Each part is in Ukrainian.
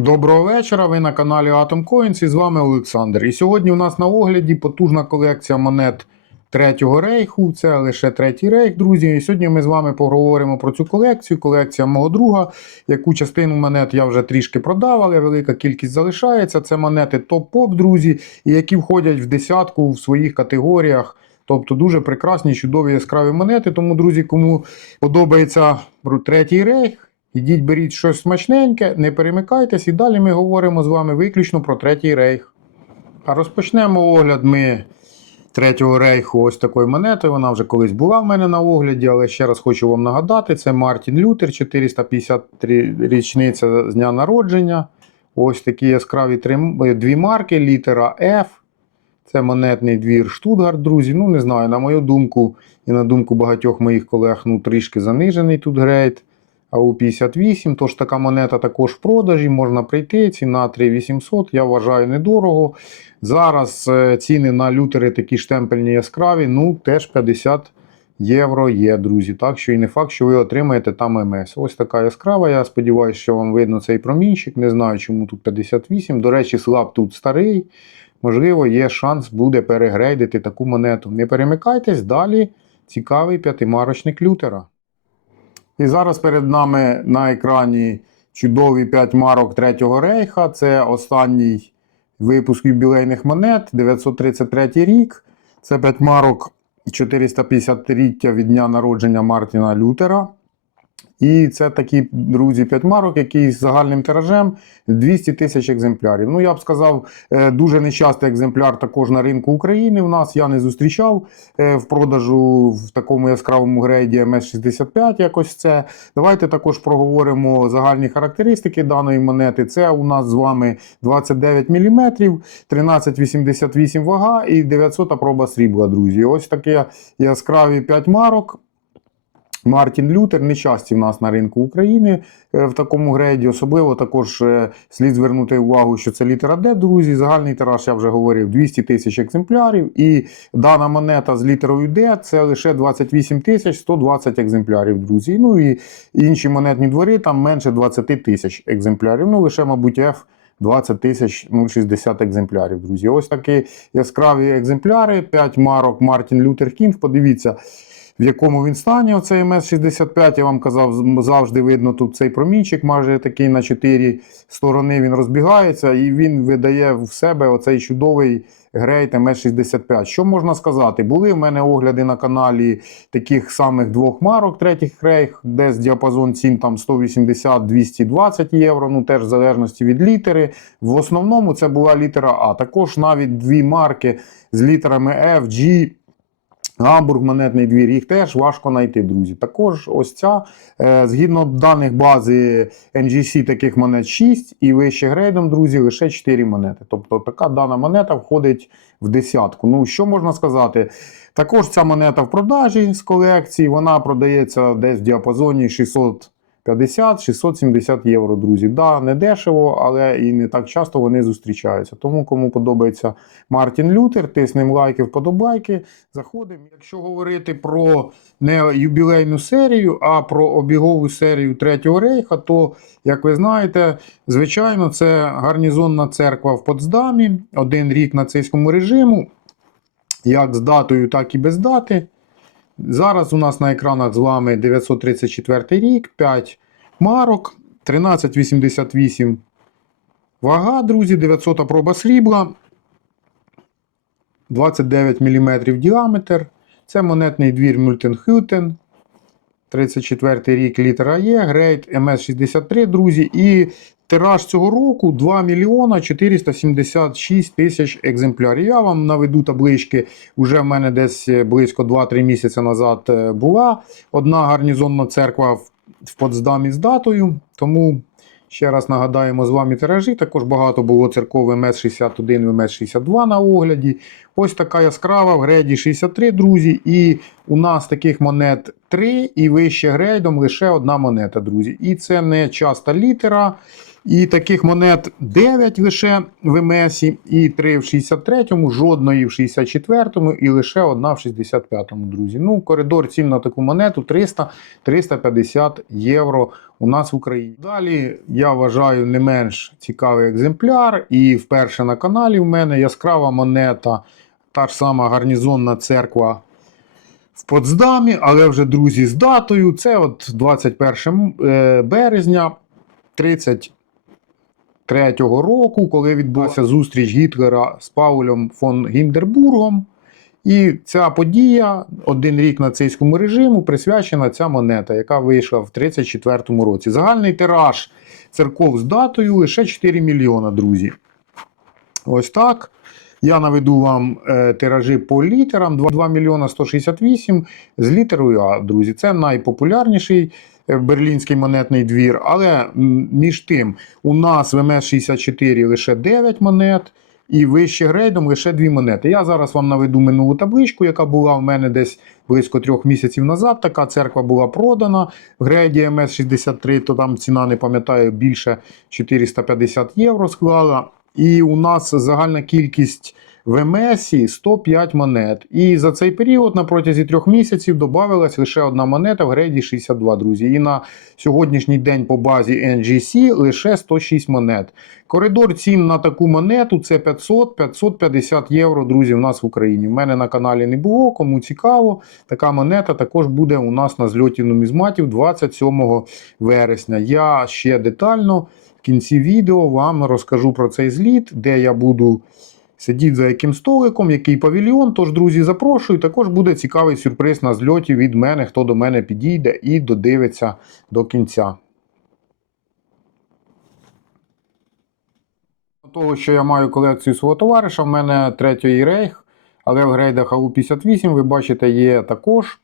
Доброго вечора. Ви на каналі Atom Coins і з вами Олександр. І сьогодні у нас на огляді потужна колекція монет Третього рейху. Це лише третій рейх, друзі. І сьогодні ми з вами поговоримо про цю колекцію. Колекція мого друга, яку частину монет я вже трішки продав, але велика кількість залишається. Це монети топ-поп, друзі, і які входять в десятку в своїх категоріях. Тобто дуже прекрасні, чудові яскраві монети. Тому, друзі, кому подобається третій рейх. Ідіть, беріть щось смачненьке, не перемикайтесь, і далі ми говоримо з вами виключно про третій рейх. А розпочнемо огляд ми третього рейху ось такою монетою. Вона вже колись була в мене на огляді, але ще раз хочу вам нагадати: це Мартін Лютер, 453 річниця з дня народження. Ось такі яскраві три, дві марки, літера F. Це монетний двір Штутгарт, друзі. Ну, не знаю, на мою думку, і на думку багатьох моїх колег, ну, трішки занижений тут грейд. АУ-58, тож така монета також в продажі, можна прийти. Ціна 3800, я вважаю недорого. Зараз е, ціни на лютери такі штемпельні яскраві, ну теж 50 євро є, друзі. Так що і не факт, що ви отримаєте там МС. Ось така яскрава. Я сподіваюся, що вам видно цей промінчик. Не знаю, чому тут 58. До речі, слаб тут старий. Можливо, є шанс буде перегрейдити таку монету. Не перемикайтесь, далі цікавий п'ятимарочник лютера. І зараз перед нами на екрані чудові 5 марок Третього рейха. Це останній випуск юбілейних монет, 933 рік. Це 5 марок 450-річчя від дня народження Мартіна Лютера. І це такі, друзі, 5 марок, які з загальним тиражем 200 тисяч екземплярів. Ну, я б сказав, е, дуже нечастий екземпляр також на ринку України. В нас я не зустрічав е, в продажу в такому яскравому грейді МС65. Якось це. Давайте також проговоримо загальні характеристики даної монети. Це у нас з вами 29 мм, 1388 вага і 900 проба срібла, друзі. Ось такі яскраві 5 марок. Мартін Лютер не часті в нас на ринку України е, в такому грейді. Особливо також е, слід звернути увагу, що це літера Д, друзі. Загальний тираж, я вже говорив, 200 тисяч екземплярів. І дана монета з літерою Д це лише 28 тисяч 120 екземплярів, друзі. Ну і інші монетні двори там менше 20 тисяч екземплярів. Ну лише, мабуть, F. 20 тисяч ну, 60 екземплярів, друзі. Ось такі яскраві екземпляри. 5 марок Мартін Лютер Кінг. Подивіться, в якому він стані, оцей МС-65, я вам казав, завжди видно тут цей промінчик, майже такий на 4 сторони він розбігається, і він видає в себе оцей чудовий грейт МС-65. Що можна сказати? Були в мене огляди на каналі таких самих двох марок, третіх рейх, десь діапазон цін там 180-220 євро, ну теж в залежності від літери. В основному це була літера А. Також навіть дві марки з літерами F, G. Гамбург, монетний двір, їх теж важко знайти, друзі. Також ось ця, е, згідно даних бази NGC, таких монет 6 і вище грейдом, друзі, лише 4 монети. Тобто така дана монета входить в десятку. Ну, що можна сказати? Також ця монета в продажі з колекції, вона продається десь в діапазоні 600. 50-670 євро, друзі. Да, не дешево, але і не так часто вони зустрічаються. Тому, кому подобається Мартін Лютер, тиснемо лайки, вподобайки. Заходимо. Якщо говорити про не юбілейну серію, а про обігову серію Третього рейха, то, як ви знаєте, звичайно, це гарнізонна церква в Потсдамі, один рік нацистському режиму, як з датою, так і без дати. Зараз у нас на екранах з вами 934 рік, 5 марок, 1388 вага, друзі, 900 проба срібла, 29 мм діаметр. Це монетний двір Мультенхютен. 34 рік літера Є, грейд МС63, друзі. І тираж цього року 2 мільйона 476 тисяч екземплярів. Я вам наведу таблички. Уже в мене десь близько 2-3 місяці назад е, була одна гарнізонна церква в, Потсдамі з датою. Тому ще раз нагадаємо з вами тиражі. Також багато було церков МС61 і МС62 на огляді. Ось така яскрава в грейді 63, друзі. І у нас таких монет 3 і вище грейдом лише одна монета, друзі. І це не часта літера. І таких монет 9 лише в Месі, і 3 в 63-му, жодної в 64-му, і лише одна в 65-му, друзі. Ну, коридор цін на таку монету 300-350 євро у нас в Україні. Далі я вважаю не менш цікавий екземпляр. І вперше на каналі в мене яскрава монета, та ж сама гарнізонна церква. В Потсдамі, але вже друзі, з датою. Це от 21 е, березня 30 1943 року, коли відбулася зустріч Гітлера з Паулем фон Гіндербургом. І ця подія, один рік нацистському режиму, присвячена ця монета, яка вийшла в 1934 році. Загальний тираж церков з датою лише 4 мільйона, друзі. Ось так. Я наведу вам е, тиражі по літерам 2 мільйона 168 з літерою А, друзі. Це найпопулярніший берлінський монетний двір. Але між тим, у нас в МС-64 лише 9 монет. І вище грейдом лише дві монети. Я зараз вам наведу минулу табличку, яка була в мене десь близько трьох місяців назад. Така церква була продана в грейді МС-63, то там ціна, не пам'ятаю, більше 450 євро склала. І у нас загальна кількість в МС 105 монет. І за цей період на протязі трьох місяців додавалась лише одна монета в грейді 62, друзі. І на сьогоднішній день по базі NGC лише 106 монет. Коридор цін на таку монету це 500-550 євро, друзі, в нас в Україні. В мене на каналі не було, кому цікаво. Така монета також буде у нас на зльоті нумізматів 27 вересня. Я ще детально в кінці відео вам розкажу про цей зліт, де я буду сидіти за яким столиком, який павільйон. Тож, друзі, запрошую. Також буде цікавий сюрприз на зльоті від мене, хто до мене підійде і додивиться до кінця. Того, що я маю колекцію свого товариша, в мене третій рейх, але в грейдах АУ-58, ви бачите, є також.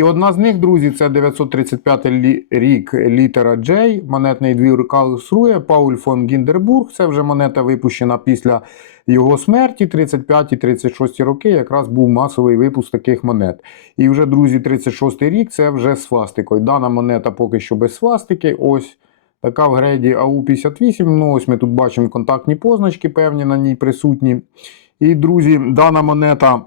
І одна з них, друзі, це 935 рік літера J, монетний двір Карлсрує, Пауль фон Гіндербург. Це вже монета випущена після його смерті, 35-36 роки, якраз був масовий випуск таких монет. І вже, друзі, 36 рік це вже з свастикою. Дана монета поки що без свастики. Ось така в грейді АУ-58. Ну, ось ми тут бачимо контактні позначки, певні на ній присутні. І, друзі, дана монета.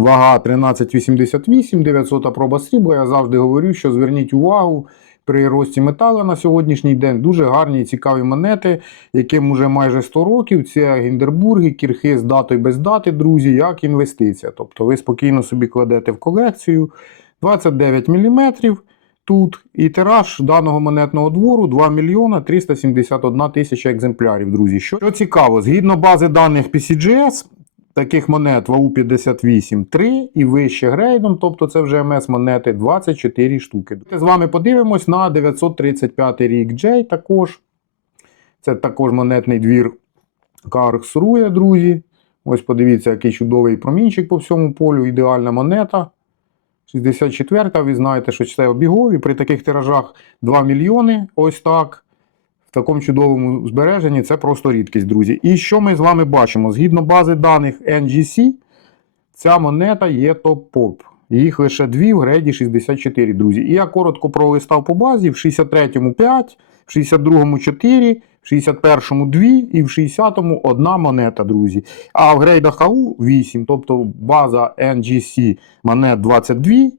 Вага 1388, 900 проба срібла. Я завжди говорю, що зверніть увагу при рості металу на сьогоднішній день. Дуже гарні і цікаві монети, яким вже майже 100 років. Це Гіндербурги, кірхи з датою без дати, друзі, як інвестиція. Тобто ви спокійно собі кладете в колекцію 29 мм тут. І тираж даного монетного двору 2 мільйона 371 тисяча екземплярів, друзі. Що цікаво, згідно бази даних PCGS, таких монет в АУ-58 3 і вище грейдом, тобто це вже МС монети 24 штуки. З вами подивимось на 935 рік J також. Це також монетний двір Карксрує, друзі. Ось подивіться, який чудовий промінчик по всьому полю, ідеальна монета. 64-та, ви знаєте, що це обігові. При таких тиражах 2 мільйони. Ось так. В такому чудовому збереженні це просто рідкість, друзі. І що ми з вами бачимо? Згідно бази даних NGC, ця монета є топ-поп. Їх лише дві в грейді 64, друзі. І я коротко пролистав по базі: в 63-му 5, в 62-му 4, в 61-му 2 і в 60-му одна монета, друзі. А в грейдах АУ 8, тобто база NGC монет 22.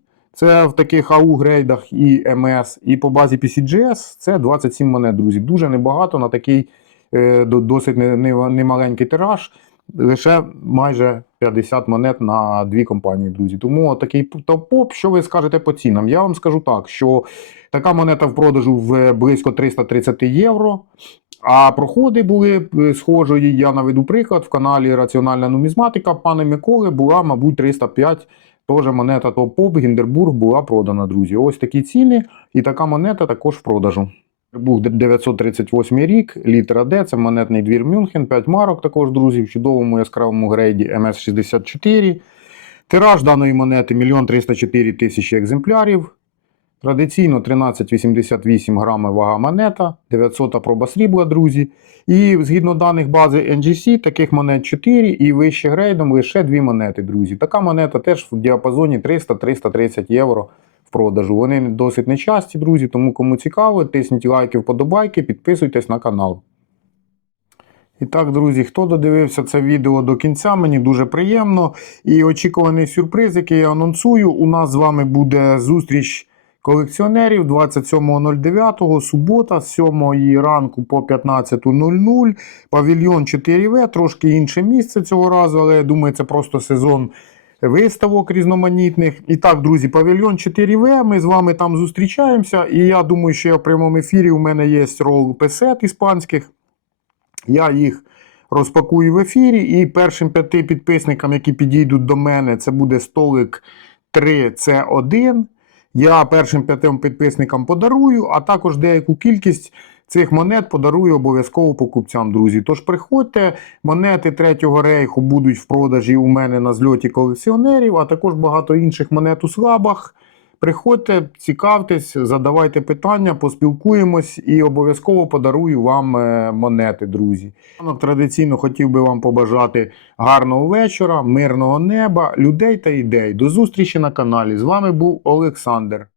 Це в таких АУ грейдах і МС, і по базі PCGS це 27 монет, друзі. Дуже небагато на такий е, досить не- не- немаленький тираж. Лише майже 50 монет на дві компанії, друзі. Тому такий топ-поп. Що ви скажете по цінам? Я вам скажу так, що така монета в продажу в близько 330 євро. А проходи були е, схожої. Я наведу приклад в каналі Раціональна нумізматика пана Миколи була, мабуть, 305 Теж монета топ-поп Гіндербург була продана, друзі. Ось такі ціни, і така монета також в продажу. Був 938 рік, літера Д, це монетний двір Мюнхен, 5 марок також, друзі, в чудовому яскравому грейді МС-64. Тираж даної монети 1 304 тисячі екземплярів. Традиційно 13,88 грами вага монета, 900 проба срібла, друзі. І згідно даних бази NGC, таких монет 4 і вище грейдом лише 2 монети, друзі. Така монета теж в діапазоні 300-330 євро в продажу. Вони досить нечасті, друзі, тому кому цікаво, тисніть лайки, вподобайки, підписуйтесь на канал. І так, друзі, хто додивився це відео до кінця, мені дуже приємно. І очікуваний сюрприз, який я анонсую, у нас з вами буде зустріч колекціонерів 27.09, субота, з 7 ранку по 15.00. Павільйон 4В, трошки інше місце цього разу, але я думаю, це просто сезон виставок різноманітних. І так, друзі, павільйон 4В. Ми з вами там зустрічаємося. І я думаю, що я в прямому ефірі у мене є рол песет іспанських. Я їх розпакую в ефірі. І першим п'яти підписникам, які підійдуть до мене, це буде столик 3C1. Я першим п'ятим підписникам подарую, а також деяку кількість цих монет подарую обов'язково покупцям, друзі. Тож приходьте, монети третього рейху будуть в продажі у мене на зльоті колекціонерів, а також багато інших монет у слабах. Приходьте, цікавтесь, задавайте питання, поспілкуємось і обов'язково подарую вам е, монети, друзі. Традиційно хотів би вам побажати гарного вечора, мирного неба, людей та ідей. До зустрічі на каналі. З вами був Олександр.